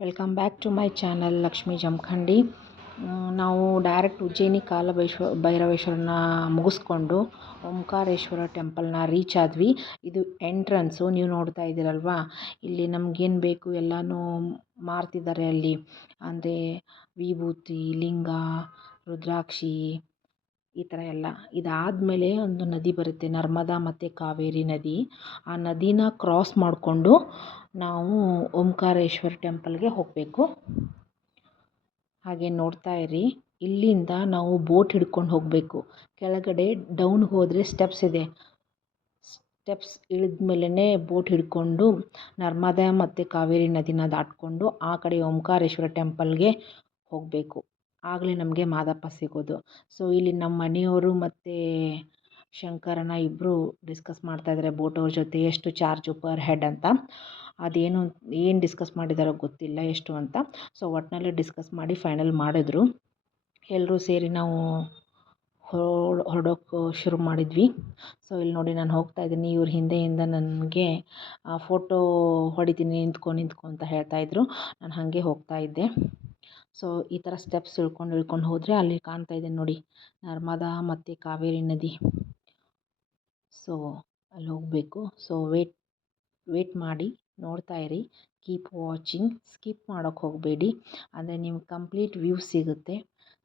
Welcome back to my channel Lakshmi Jamakhandi ನಾವು direct Ujjayini ಕಾಲಭೈಶ್ವ ಭೈರವೇಶ್ವರನ ಮುಗಿಸ್ಕೊಂಡು Omkareshwara ಟೆಂಪಲ್ನ reach ಆದ್ವಿ. ಇದು ಎಂಟ್ರನ್ಸು ನೀವು ನೋಡ್ತಾ ಇದ್ದೀರಲ್ವಾ? ಇಲ್ಲಿ ನಮಗೇನು ಬೇಕು? ಎಲ್ಲನೂ ಮಾರ್ತಿದ್ದಾರೆ ಅಲ್ಲಿ. ಅಂದರೆ ವಿಭೂತಿ, ಲಿಂಗ, ರುದ್ರಾಕ್ಷಿ ಈ ಥರ ಎಲ್ಲ. ಇದಾದಮೇಲೆ ಒಂದು ನದಿ ಬರುತ್ತೆ, ನರ್ಮದಾ ಮತ್ತು ಕಾವೇರಿ ನದಿ. ಆ ನದಿನ ಕ್ರಾಸ್ ಮಾಡಿಕೊಂಡು ನಾವು ಓಂಕಾರೇಶ್ವರ ಟೆಂಪಲ್ಗೆ ಹೋಗಬೇಕು. ಹಾಗೆ ನೋಡ್ತಾ ಇರಿ. ಇಲ್ಲಿಂದ ನಾವು ಬೋಟ್ ಹಿಡ್ಕೊಂಡು ಹೋಗಬೇಕು. ಕೆಳಗಡೆ ಡೌನ್ ಹೋದರೆ ಸ್ಟೆಪ್ಸ್ ಇದೆ. ಸ್ಟೆಪ್ಸ್ ಇಳಿದ ಮೇಲೇ ಬೋಟ್ ಹಿಡ್ಕೊಂಡು ನರ್ಮದಾ ಮತ್ತು ಕಾವೇರಿ ನದಿನ ದಾಟಿಕೊಂಡು ಆ ಕಡೆ ಓಂಕಾರೇಶ್ವರ ಟೆಂಪಲ್ಗೆ ಹೋಗಬೇಕು. ಆಗಲೇ ನಮಗೆ ಮಾದಪ್ಪ ಸಿಗೋದು. ಸೊ, ಇಲ್ಲಿ ನಮ್ಮ ಮನೆಯವರು ಮತ್ತು ಶಂಕರನ ಇಬ್ಬರು ಡಿಸ್ಕಸ್ ಮಾಡ್ತಾಯಿದ್ದಾರೆ ಬೋಟ್ ಅವ್ರ ಜೊತೆ ಎಷ್ಟು ಚಾರ್ಜು ಪರ್ ಹೆಡ್ ಅಂತ. ಅದೇನು, ಏನು ಡಿಸ್ಕಸ್ ಮಾಡಿದಾರೋ ಗೊತ್ತಿಲ್ಲ ಎಷ್ಟು ಅಂತ. ಸೊ ಒಟ್ಟಿನಲ್ಲಿ ಡಿಸ್ಕಸ್ ಮಾಡಿ ಫೈನಲ್ ಮಾಡಿದ್ರು. ಎಲ್ಲರೂ ಸೇರಿ ನಾವು ಹೊರಡೋಕ್ಕೆ ಶುರು ಮಾಡಿದ್ವಿ. ಸೊ, ಇಲ್ಲಿ ನೋಡಿ ನಾನು ಹೋಗ್ತಾ ಇದ್ದೀನಿ. ಇವ್ರ ಹಿಂದೆಯಿಂದ ನನಗೆ ಫೋಟೋ ಹೊಡಿತೀನಿ, ನಿಂತ್ಕೊ ನಿಂತ್ಕೊ ಅಂತ ಹೇಳ್ತಾಯಿದ್ರು ನಾನು ಹಾಗೆ ಹೋಗ್ತಾ ಇದ್ದೆ. ಸೊ ಈ ಥರ ಸ್ಟೆಪ್ಸ್ ಇಳ್ಕೊಂಡು ಇಳ್ಕೊಂಡು ಹೋದರೆ ಅಲ್ಲಿ ಕಾಣ್ತಾ ಇದೆ ನೋಡಿ. ನರ್ಮದಾ ಮತ್ತು ಕಾವೇರಿ ನದಿ. ಸೊ ಅಲ್ಲಿ ಹೋಗಬೇಕು. ಸೊ ವೇಟ್ ವೇಟ್ ಮಾಡಿ ನೋಡ್ತಾ ಇರಿ. ಕೀಪ್ ವಾಚಿಂಗ್ ಸ್ಕಿಪ್ ಮಾಡೋಕ್ಕೆ ಹೋಗಬೇಡಿ. ಅಂದರೆ ನಿಮ್ಗೆ ಕಂಪ್ಲೀಟ್ ವ್ಯೂ ಸಿಗುತ್ತೆ.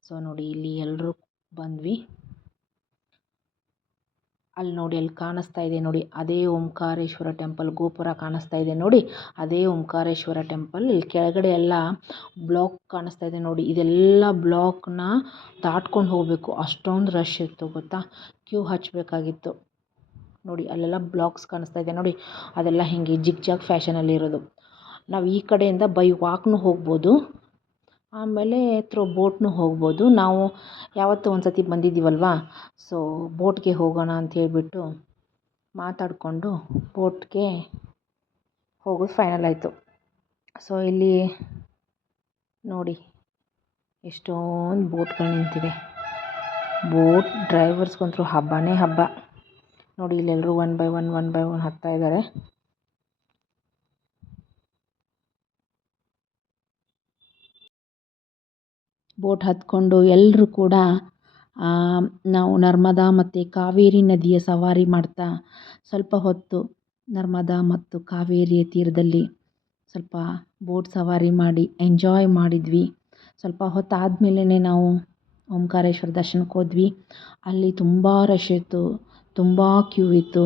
ಸೊ ನೋಡಿ, ಇಲ್ಲಿ ಎಲ್ಲರೂ ಬಂದ್ವಿ. ಅಲ್ಲಿ ನೋಡಿ, ಅಲ್ಲಿ ಕಾಣಿಸ್ತಾ ಇದೆ ನೋಡಿ, ಅದೇ ಓಂಕಾರೇಶ್ವರ ಟೆಂಪಲ್, ಗೋಪುರ ಕಾಣಿಸ್ತಾ ಇದೆ ನೋಡಿ, ಅದೇ ಓಂಕಾರೇಶ್ವರ ಟೆಂಪಲ್. ಇಲ್ಲಿ ಕೆಳಗಡೆ ಎಲ್ಲ ಬ್ಲಾಕ್ ಕಾಣಿಸ್ತಾ ಇದೆ ನೋಡಿ, ಇದೆಲ್ಲ ಬ್ಲಾಕ್ನ ದಾಟ್ಕೊಂಡು ಹೋಗಬೇಕು. ಅಷ್ಟೊಂದು ರಶ್ ಇತ್ತು ಗೊತ್ತಾ? ಕ್ಯೂ ಹಚ್ಚಬೇಕಾಗಿತ್ತು ನೋಡಿ, ಅಲ್ಲೆಲ್ಲ ಬ್ಲಾಕ್ಸ್ ಕಾಣಿಸ್ತಾ ಇದೆ ನೋಡಿ, ಅದೆಲ್ಲ ಹೀಗೆ ಜಿಗ್ ಜಾಗ್ ಫ್ಯಾಷನಲ್ಲಿ ಇರೋದು. ನಾವು ಈ ಕಡೆಯಿಂದ ಬೈ ವಾಕ್ನು ಹೋಗ್ಬೋದು. ಆಮೇಲೆ ಥ್ರೂ ಬೋಟ್ನು ಹೋಗ್ಬೋದು. ನಾವು ಯಾವತ್ತೋ ಒಂದು ಸತಿ ಬಂದಿದ್ದೀವಲ್ವಾ? ಸೊ ಬೋಟ್ಗೆ ಹೋಗೋಣ ಅಂತ ಹೇಳಿಬಿಟ್ಟು ಮಾತಾಡಿಕೊಂಡು ಬೋಟ್ಗೆ ಹೋಗೋದು ಫೈನಲ್ ಆಯಿತು. ಸೊ ಇಲ್ಲಿ ನೋಡಿ, ಎಷ್ಟೊಂದು ಬೋಟ್ಗಳು ನಿಂತಿದೆ ಬೋಟ್ ಡ್ರೈವರ್ಸ್ಗಂತೂ ಹಬ್ಬನೇ ಹಬ್ಬ. ನೋಡಿ ಇಲ್ಲೆಲ್ಲರೂ one by one one by one ಹತ್ತಾ ಇದ್ದಾರೆ. ಬೋಟ್ ಹತ್ಕೊಂಡು ಎಲ್ಲರೂ ಕೂಡ ನಾವು ನರ್ಮದಾ ಮತ್ತು ಕಾವೇರಿ ನದಿಯ ಸವಾರಿ ಮಾಡ್ತಾ ಸ್ವಲ್ಪ ಹೊತ್ತು ನರ್ಮದಾ ಮತ್ತು ಕಾವೇರಿಯ ತೀರದಲ್ಲಿ ಸ್ವಲ್ಪ ಬೋಟ್ ಸವಾರಿ ಮಾಡಿ ಎಂಜಾಯ್ ಮಾಡಿದ್ವಿ. ಸ್ವಲ್ಪ ಹೊತ್ತು ಆದಮೇಲೆ ನಾವು ಓಂಕಾರೇಶ್ವರ ದರ್ಶನಕ್ಕೆ ಹೋದ್ವಿ ಅಲ್ಲಿ ತುಂಬ ರಶ್ ಇತ್ತು, ತುಂಬ ಕ್ಯೂ ಇತ್ತು.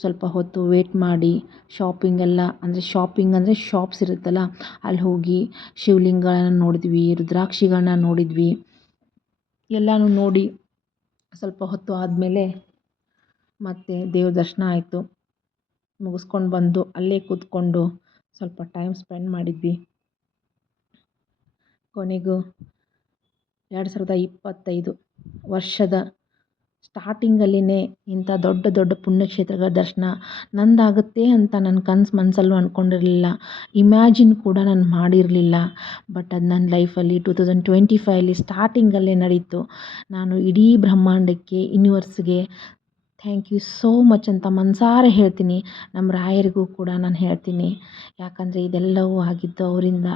ಸ್ವಲ್ಪ ಹೊತ್ತು ವೇಟ್ ಮಾಡಿ ಶಾಪಿಂಗ್ ಎಲ್ಲ, ಅಂದರೆ ಶಾಪಿಂಗ್ ಅಂದರೆ ಶಾಪ್ಸ್ ಇರುತ್ತಲ್ಲ, ಅಲ್ಲಿ ಹೋಗಿ ಶಿವಲಿಂಗಗಳನ್ನ ನೋಡಿದ್ವಿ, ರುದ್ರಾಕ್ಷಿಗಳನ್ನ ನೋಡಿದ್ವಿ, ಎಲ್ಲನೂ ನೋಡಿ ಸ್ವಲ್ಪ ಹೊತ್ತು ಆದಮೇಲೆ ಮತ್ತೆ ದೇವ್ರ ದರ್ಶನ ಆಯಿತು. ಮುಗಿಸ್ಕೊಂಡು ಬಂದು ಅಲ್ಲೇ ಕೂತ್ಕೊಂಡು ಸ್ವಲ್ಪ ಟೈಮ್ ಸ್ಪೆಂಡ್ ಮಾಡಿದ್ವಿ. ಕೊನೆಗೂ ಎರಡು ಸಾವಿರದ ಇಪ್ಪತ್ತೈದು ವರ್ಷದ ಸ್ಟಾರ್ಟಿಂಗಲ್ಲಿನೇ ಇಂಥ ದೊಡ್ಡ ದೊಡ್ಡ ಪುಣ್ಯಕ್ಷೇತ್ರಗಳ ದರ್ಶನ ನಂದಾಗುತ್ತೆ ಅಂತ ನನ್ನ ಕನಸು ಮನಸಲ್ಲೂ ಅಂದ್ಕೊಂಡಿರಲಿಲ್ಲ ಇಮ್ಯಾಜಿನ್ ಕೂಡ ನಾನು ಮಾಡಿರಲಿಲ್ಲ. ಬಟ್ ಅದು ನನ್ನ ಲೈಫಲ್ಲಿ ಟೂ ತೌಸಂಡ್ ಟ್ವೆಂಟಿ ಫೈವಲ್ಲಿ ಸ್ಟಾರ್ಟಿಂಗಲ್ಲೇ ನಡೀತು. ನಾನು ಇಡೀ ಬ್ರಹ್ಮಾಂಡಕ್ಕೆ ಯೂನಿವರ್ಸ್ಗೆ ಥ್ಯಾಂಕ್ ಯು ಸೋ ಮಚ್ ಅಂತ ಮನಸಾರೆ ಹೇಳ್ತೀನಿ. ನಮ್ಮ ರಾಯರಿಗೂ ಕೂಡ ನಾನು ಹೇಳ್ತೀನಿ. ಯಾಕಂದರೆ ಇದೆಲ್ಲವೂ ಆಗಿದ್ದು ಅವರಿಂದ,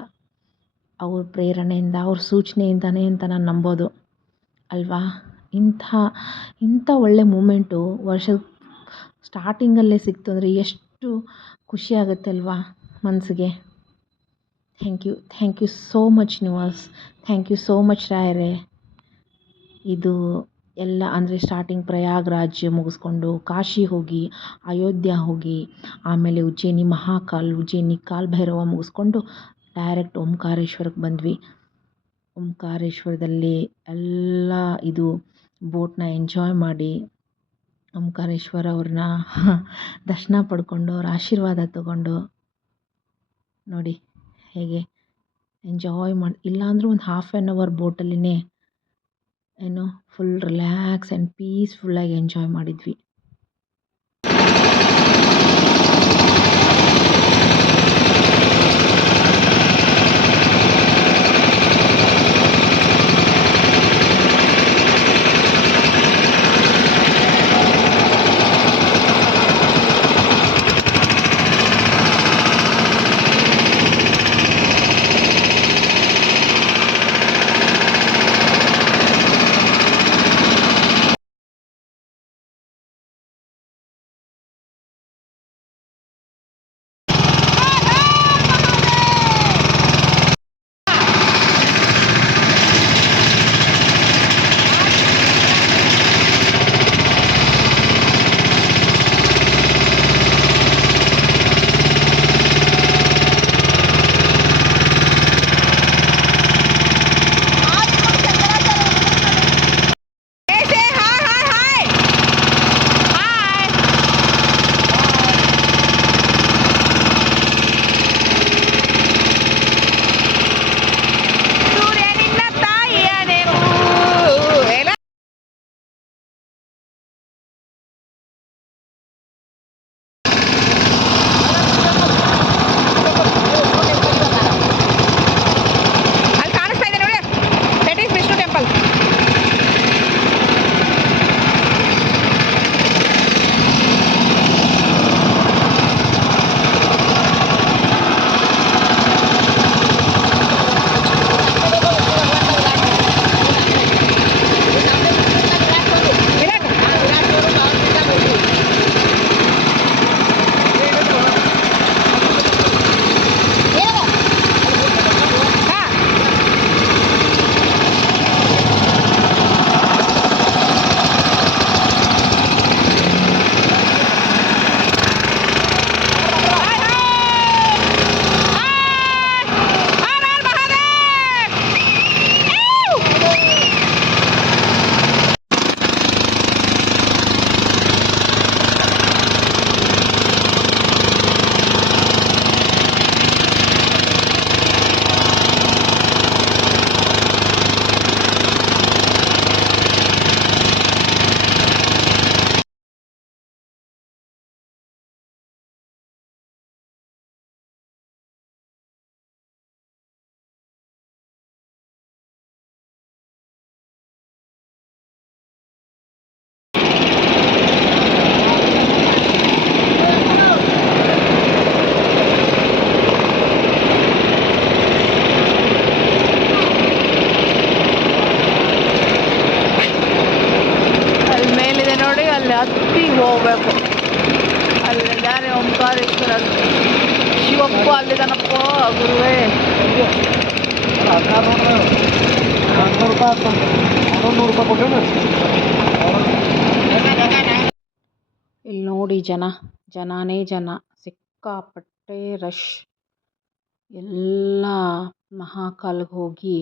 ಅವ್ರ ಪ್ರೇರಣೆಯಿಂದ, ಅವ್ರ ಸೂಚನೆಯಿಂದನೇ ಅಂತ ನಾನು ನಂಬೋದು. ಅಲ್ವಾ? ಇಂಥ ಇಂಥ ಒಳ್ಳೆಯ ಮೂಮೆಂಟು ವರ್ಷದ ಸ್ಟಾರ್ಟಿಂಗಲ್ಲೇ ಸಿಕ್ತು ಅಂದರೆ ಎಷ್ಟು ಖುಷಿ ಆಗುತ್ತೆ ಅಲ್ವಾ ಮನಸ್ಸಿಗೆ thank you thank you so much Nivas, thank you so much ರಾಯರೇ. ಇದು ಎಲ್ಲ ಅಂದರೆ ಸ್ಟಾರ್ಟಿಂಗ್ ಪ್ರಯಾಗ್ರಾಜ್ ಮುಗಿಸ್ಕೊಂಡು ಕಾಶಿ ಹೋಗಿ, ಅಯೋಧ್ಯ ಹೋಗಿ, ಆಮೇಲೆ ಉಜ್ಜಯಿನಿ ಮಹಾಕಾಲ್, ಉಜ್ಜಯಿನಿ ಕಾಲ್ ಭೈರವ ಮುಗಿಸ್ಕೊಂಡು ಡೈರೆಕ್ಟ್ ಓಂಕಾರೇಶ್ವರಕ್ಕೆ ಬಂದ್ವಿ. ಓಂಕಾರೇಶ್ವರದಲ್ಲಿ ಎಲ್ಲ ಇದು ಬೋಟ್ನ ಎಂಜಾಯ್ ಮಾಡಿ ಓಂಕಾರೇಶ್ವರ ಅವ್ರನ್ನ ದರ್ಶನ ಪಡ್ಕೊಂಡು ಅವ್ರ ಆಶೀರ್ವಾದ ತಗೊಂಡು ನೋಡಿ ಹೇಗೆ ಎಂಜಾಯ್ ಮಾಡಿ, ಇಲ್ಲಾಂದರೂ ಒಂದು ಹಾಫ್ ಆ್ಯನ್ ಅವರ್ ಬೋಟಲ್ಲಿನೇ ಏನು ಫುಲ್ ರಿಲ್ಯಾಕ್ಸ್ ಆ್ಯಂಡ್ ಪೀಸ್ಫುಲ್ಲಾಗಿ ಎಂಜಾಯ್ ಮಾಡಿದ್ವಿ. ಜನ, ಜನನೇ ಜನ, ಸಿಕ್ಕಾಪಟ್ಟೆ ರಶ್ ಎಲ್ಲ ಮಹಾಕಾಲ್ಗೆ ಹೋಗಿ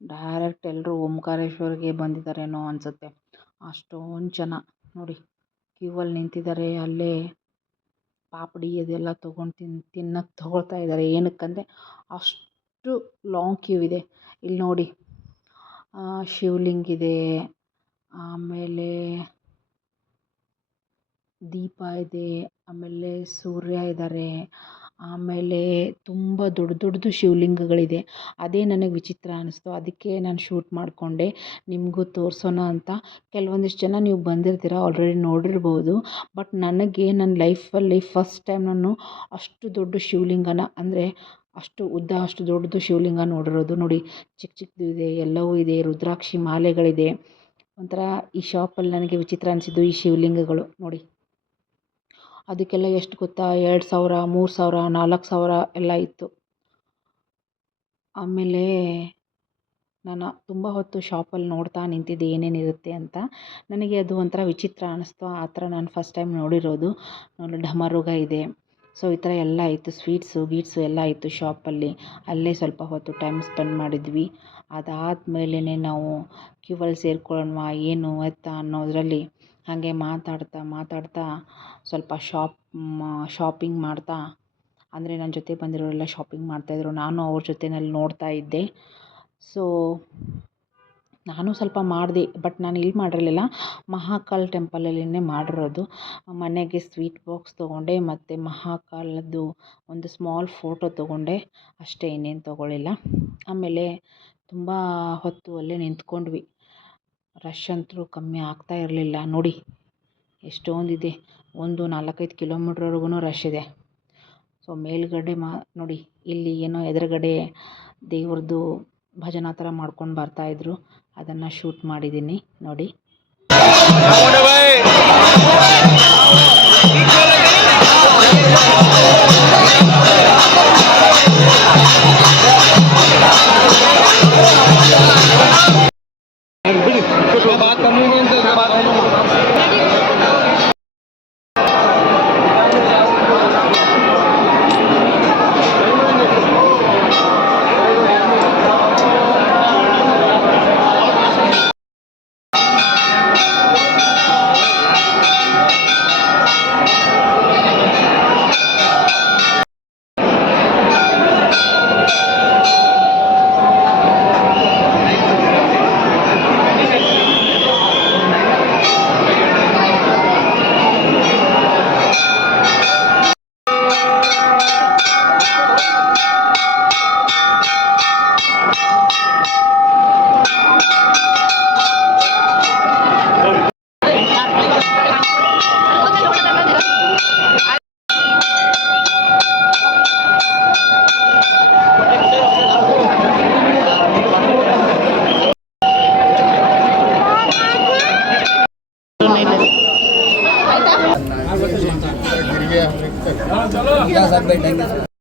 ಡೈರೆಕ್ಟ್ ಎಲ್ಲರೂ ಓಂಕಾರೇಶ್ವರ್ಗೆ ಬಂದಿದ್ದಾರೇನೋ ಅನಿಸುತ್ತೆ. ಅಷ್ಟೊಂದು ಜನ ನೋಡಿ ಕ್ಯೂವಲ್ಲಿ ನಿಂತಿದ್ದಾರೆ, ಅಲ್ಲೇ ಪಾಪಡಿ ಅದೆಲ್ಲ ತೊಗೊಂಡು ತಿನ್ ತಿನ್ನಕ್ಕೆ ತೊಗೊಳ್ತಾ ಇದ್ದಾರೆ. ಏನಕ್ಕಂದರೆ ಅಷ್ಟು ಲಾಂಗ್ ಕ್ಯೂ ಇದೆ. ಇಲ್ಲಿ ನೋಡಿ ಶಿವಲಿಂಗ ಇದೆ, ಆಮೇಲೆ ದೀಪ ಇದೆ, ಆಮೇಲೆ ಸೂರ್ಯ ಇದ್ದಾರೆ ಆಮೇಲೆ ತುಂಬ ದೊಡ್ಡ ದೊಡ್ಡದು ಶಿವಲಿಂಗಗಳಿದೆ. ಅದೇ ನನಗೆ ವಿಚಿತ್ರ ಅನ್ನಿಸ್ತು ಅದಕ್ಕೆ ನಾನು ಶೂಟ್ ಮಾಡಿಕೊಂಡೆ. ನಿಮಗೂ ತೋರಿಸೋಣ ಅಂತ. ಕೆಲವೊಂದಿಷ್ಟು ಜನ ನೀವು ಬಂದಿರ್ತೀರ ಆಲ್ರೆಡಿ ನೋಡಿರ್ಬೋದು. ಬಟ್ ನನಗೆ ನನ್ನ ಲೈಫಲ್ಲಿ ಫಸ್ಟ್ ಟೈಮ್ ನಾನು ಅಷ್ಟು ದೊಡ್ಡ ಶಿವಲಿಂಗನ, ಅಂದರೆ ಅಷ್ಟು ಉದ್ದ, ಅಷ್ಟು ದೊಡ್ಡದು ಶಿವಲಿಂಗ ನೋಡಿರೋದು. ನೋಡಿ ಚಿಕ್ಕ ಚಿಕ್ಕದು ಇದೆ, ಎಲ್ಲವೂ ಇದೆ, ರುದ್ರಾಕ್ಷಿ ಮಾಲೆಗಳಿದೆ. ಒಂಥರ ಈ ಶಾಪಲ್ಲಿ ನನಗೆ ವಿಚಿತ್ರ ಅನಿಸಿದ್ದು ಈ ಶಿವಲಿಂಗಗಳು. ನೋಡಿ. ಅದಕ್ಕೆಲ್ಲ ಎಷ್ಟು ಗೊತ್ತಾ? ಎರಡು ಸಾವಿರ, ಮೂರು ಸಾವಿರ, ನಾಲ್ಕು ಸಾವಿರ ಎಲ್ಲ ಇತ್ತು. ಆಮೇಲೆ ನಾನು ತುಂಬ ಹೊತ್ತು ಶಾಪಲ್ಲಿ ನೋಡ್ತಾ ನಿಂತಿದ್ದೆ, ಏನೇನಿರುತ್ತೆ ಅಂತ. ನನಗೆ ಅದು ಒಂಥರ ವಿಚಿತ್ರ ಅನ್ನಿಸ್ತು ಆ ಥರ ನಾನು ಫಸ್ಟ್ ಟೈಮ್ ನೋಡಿರೋದು. ನೋಡಿ ಢಮರುಗ ಇದೆ. ಸೊ, ಈ ಥರ ಎಲ್ಲ ಇತ್ತು. ಸ್ವೀಟ್ಸು, ಗೀಟ್ಸು ಎಲ್ಲ ಇತ್ತು ಶಾಪಲ್ಲಿ. ಅಲ್ಲೇ ಸ್ವಲ್ಪ ಹೊತ್ತು ಟೈಮ್ ಸ್ಪೆಂಡ್ ಮಾಡಿದ್ವಿ. ಅದಾದಮೇಲೆ ನಾವು ಕ್ಯೂವಲ್ಲಿ ಸೇರ್ಕೊಳ್ಳೋಣ ಏನು ಎತ್ತ ಅನ್ನೋದರಲ್ಲಿ ಹಾಗೆ ಮಾತಾಡ್ತಾ ಮಾತಾಡ್ತಾ ಸ್ವಲ್ಪ ಶಾಪ್ ಶಾಪಿಂಗ್ ಮಾಡ್ತಾ, ಅಂದರೆ ನನ್ನ ಜೊತೆ ಬಂದಿರೋರೆಲ್ಲ ಶಾಪಿಂಗ್ ಮಾಡ್ತಾಯಿದ್ರು ನಾನು ಅವ್ರ ಜೊತೆಯಲ್ಲಿ ನೋಡ್ತಾ ಇದ್ದೆ. ಸೊ ನಾನು ಸ್ವಲ್ಪ ಮಾಡಿದೆ, ಬಟ್ ನಾನು ಇಲ್ಲಿ ಮಾಡಿರಲಿಲ್ಲ. ಮಹಾಕಾಲ್ ಟೆಂಪಲಲ್ಲಿನೇ ಮಾಡಿರೋದು. ಮನೆಗೆ ಸ್ವೀಟ್ ಬಾಕ್ಸ್ ತೊಗೊಂಡೆ, ಮತ್ತು ಮಹಾಕಾಲದ್ದು ಒಂದು ಸ್ಮಾಲ್ ಫೋಟೋ ತೊಗೊಂಡೆ. ಅಷ್ಟೇ ಇನ್ನೇನು ತೊಗೊಳ್ಳಿಲ್ಲ ಆಮೇಲೆ ತುಂಬ ಹೊತ್ತು ಅಲ್ಲೇ ನಿಂತ್ಕೊಂಡ್ವಿ. ರಶ್ ಅಂತೂ ಕಮ್ಮಿ ಆಗ್ತಾ ಇರಲಿಲ್ಲ. ನೋಡಿ, ಎಷ್ಟೊಂದಿದೆ. ಒಂದು ನಾಲ್ಕೈದು ಕಿಲೋಮೀಟ್ರ್ವರೆಗೂ ರಶ್ ಇದೆ. ಸೊ ಮೇಲುಗಡೆ ಮಾ, ನೋಡಿ, ಇಲ್ಲಿ ಏನೋ ಎದುರುಗಡೆ ದೇವ್ರದ್ದು ಭಜನಾ ಥರ ಮಾಡ್ಕೊಂಡು ಬರ್ತಾಯಿದ್ರು ಅದನ್ನು ಶೂಟ್ ಮಾಡಿದ್ದೀನಿ. ನೋಡಿ. गया। हाँ, हम तक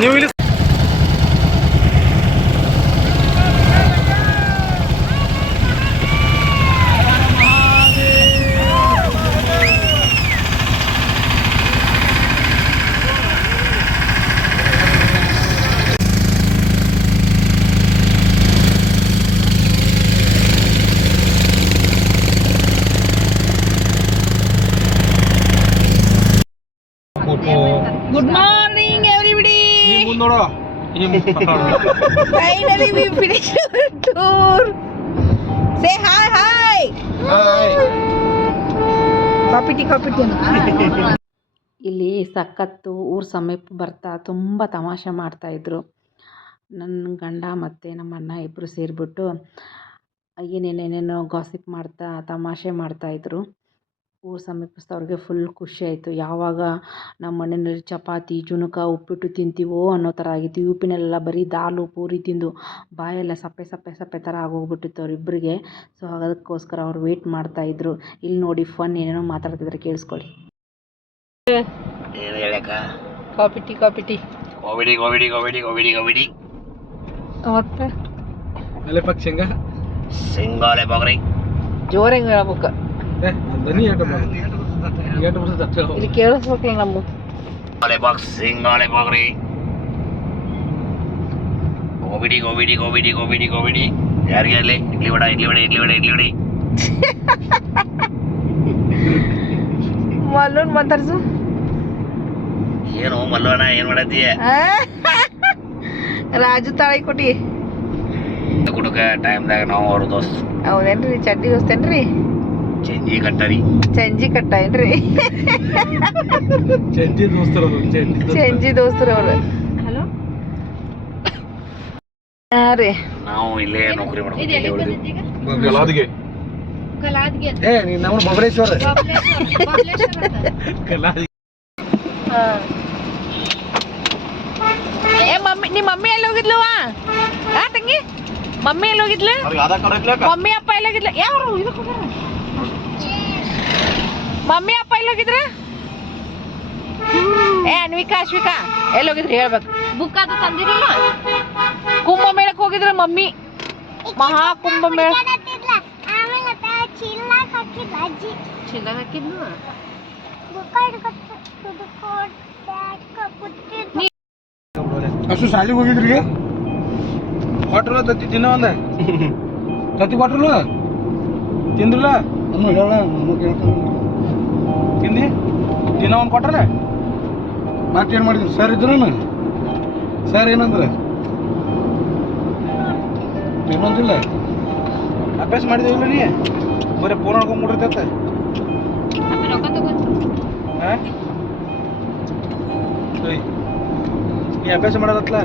ನೀವು ಇಲ್ಲಿ ಮುಂದೆ ನೋಡು ಈ Finally, we finished our tour. Say hi, hi. Copy tea, copy tea. ಇಲ್ಲಿ ಸಖತ್ತು ಊರ ಸಮೀಪ ಬರ್ತಾ ತುಂಬ ತಮಾಷೆ ಮಾಡ್ತಾಯಿದ್ರು ನನ್ನ ಗಂಡ ಮತ್ತು ನಮ್ಮ ಅಣ್ಣ ಇಬ್ಬರು ಸೇರಿಬಿಟ್ಟು ಏನೇನೇನೇನೋ ಗಾಸಿಪ್ ಮಾಡ್ತಾ ತಮಾಷೆ ಮಾಡ್ತಾಯಿದ್ರು ಊರ ಸಮೀಪಿಸಿದವ್ರಿಗೆ ಫುಲ್ ಖುಷಿ ಆಯಿತು. ಯಾವಾಗ ನಮ್ಮ ಮನೆಯಲ್ಲಿ ಚಪಾತಿ ಜುಣಕ ಉಪ್ಪಿಟ್ಟು ತಿಂತೀವೋ ಅನ್ನೋ ಥರ ಆಗಿತ್ತು. ಯು ಪಿನಲ್ಲೆಲ್ಲ ಬರೀ ದಾಲು ಪೂರಿ ತಿಂದು ಬಾಯೆಲ್ಲ ಸಪ್ಪೆ ಸಪ್ಪೆ ಸಪ್ಪೆ ಥರ ಆಗೋಗ್ಬಿಟ್ಟಿತ್ತು ಅವರಿಬ್ಬರಿಗೆ ಸೊ ಅದಕ್ಕೋಸ್ಕರ ಅವ್ರು ವೇಟ್ ಮಾಡ್ತಾಯಿದ್ರು ಇಲ್ಲಿ ನೋಡಿ ಫನ್ ಏನೇನೋ ಮಾತಾಡ್ತಿದ್ರೆ ಕೇಳಿಸ್ಕೊಳ್ಳಿ. ಕೋವಿಡಿ ಕೋವಿಡಿ ಕೋವಿಡಿ ಕೋವಿಡಿ ಕೋವಿಡಿ ಮತ್ತೆ? ಬಗ್ರಿ. ಜೋರಂಗ ಹೇಳ್ಬೇಕು. ದನಿ ಎಂಟು ಏಟ ಬರ್ತದೆ ಅಷ್ಟೇ ಇಲ್ಲಿ ಕೇಳಿಸ್ಬೇಕಲ್ಲ ನಮ್ಮ ಅಲೆ ಬಾಕ್ಸ್ ಸಿಂಗಾಲೆ ಬಗ್ರಿ ಕೋವಿಡಿ ಕೋವಿಡಿ ಕೋವಿಡಿ ಕೋವಿಡಿ ಕೋವಿಡಿ ಯಾರಿಗೆ ಅಲ್ಲಿ ಇಡ್ಲಿ ವಡ ಇಡ್ಲಿ ವಡ ಇಡ್ಲಿ ವಡ ಇಡ್ಲಿ ವಡಿ ಮಲ್ಲೂನ್ ಮಾತಾಡ್ಸು. ಏನು ಮಲ್ಲೋಣ ಏನ್ ಮಾಡತ್ತೀಯ? ರಾಜು ತಾಳಿ ಕೊಟ್ಟಿ. ಕುಡುಕ ಟೈಮ್ದಾಗ ನಾವು ಅವ್ರ ದೋಸ್ತ್. ಹೌದೇನ್ರಿ ಚಡ್ಡಿ ದೋಸ್ತೇನ್ರಿ ಚಂಜಿ ಕಟ್ಟರಿ. ಚಂಜಿ ಕಟ್ಟ ಏನ್ರಿ ಚಂಜಿ ದೋಸ್ತರು. ಚಂಜಿ ದೋಸ್ತರು ಅವ್ರು. ಹಲೋ? ಹಾ ರೀ. ನಾವು ಇಲ್ಲೇ ನೌಕರಿ ಮಾಡ್ಕೊಂಡು ಗಲಾದಿಗೆ. ಏ ನೀನ್ ನಮ್ಮ ಏ ಮಮ್ಮಿ ನಿಮ್ಮ ಮಮ್ಮಿ ಎಲ್ಲಿ ಹೋಗಿದ್ಲವ ಆ ತಂಗಿ? ಮಮ್ಮಿ ಎಲ್ಲಿ ಹೋಗಿದ್ಲು? ಮಮ್ಮಿ ಅಪ್ಪ ಎಲ್ಲಿ ಹೋಗಿದ್ಲು? ಯಾರು ಇದಕ್ಕೆ ಹೋಗ್ಯಾರ? ಮಮ್ಮಿ ಅಪ್ಪ ಎಲ್ಲಿ ಹೋಗಿದ್ರ ಏ ಅನ್ವಿಕಾ ಅಶ್ವಿಕಾ ಎಲ್ಲಿ ಹೋಗಿದ್ರಿ ಹೇಳ್ಬೇಕು. ಬುಕ್ ಅದು ತಂದಿರಲ್ಲ? ಕುಂಭಮೇಳಕ್ಕೆ ಹೋಗಿದ್ರ ಮಮ್ಮಿ? ಮಹಾ ಕುಂಭಮೇಳ ಅಷ್ಟು ಶಾಲೆಗೆ ಹೋಗಿದ್ರಿ ಕ್ವಾಟ್ರಲ್ಲ ತತ್ತಿ ತಿನ್ನ ಒಂದ. ತತ್ತಿ ಕ್ವಾಟ್ರಲ್ಲ ತಿಂದ್ರಲ್ಲ? ತಿಂದಿ ದಿನ ಒಂದು ಕೊಟ್ರಲ್ಲ? ಮತ್ತೇನು ಮಾಡಿದ್ರಿ? ಸರ್ ಇದ್ರು ಸರ್ ಏನಂದ್ರೆ? ಇನ್ನೊಂದಿಲ್ಲ. ಅಭ್ಯಾಸ ಮಾಡಿದೆ ಇಲ್ಲ ನೀ? ಬರೀ ಫೋನ್ ನೋಡ್ಕೊಂಡ್ಬಿಟ್ಟಿರ್ತೈತೆ ರೊಕ್ಕ ತಗೊಂಡು ಹಾಂ? ನೀ ಅಭ್ಯಾಸ ಮಾಡೋದತ್ಲ?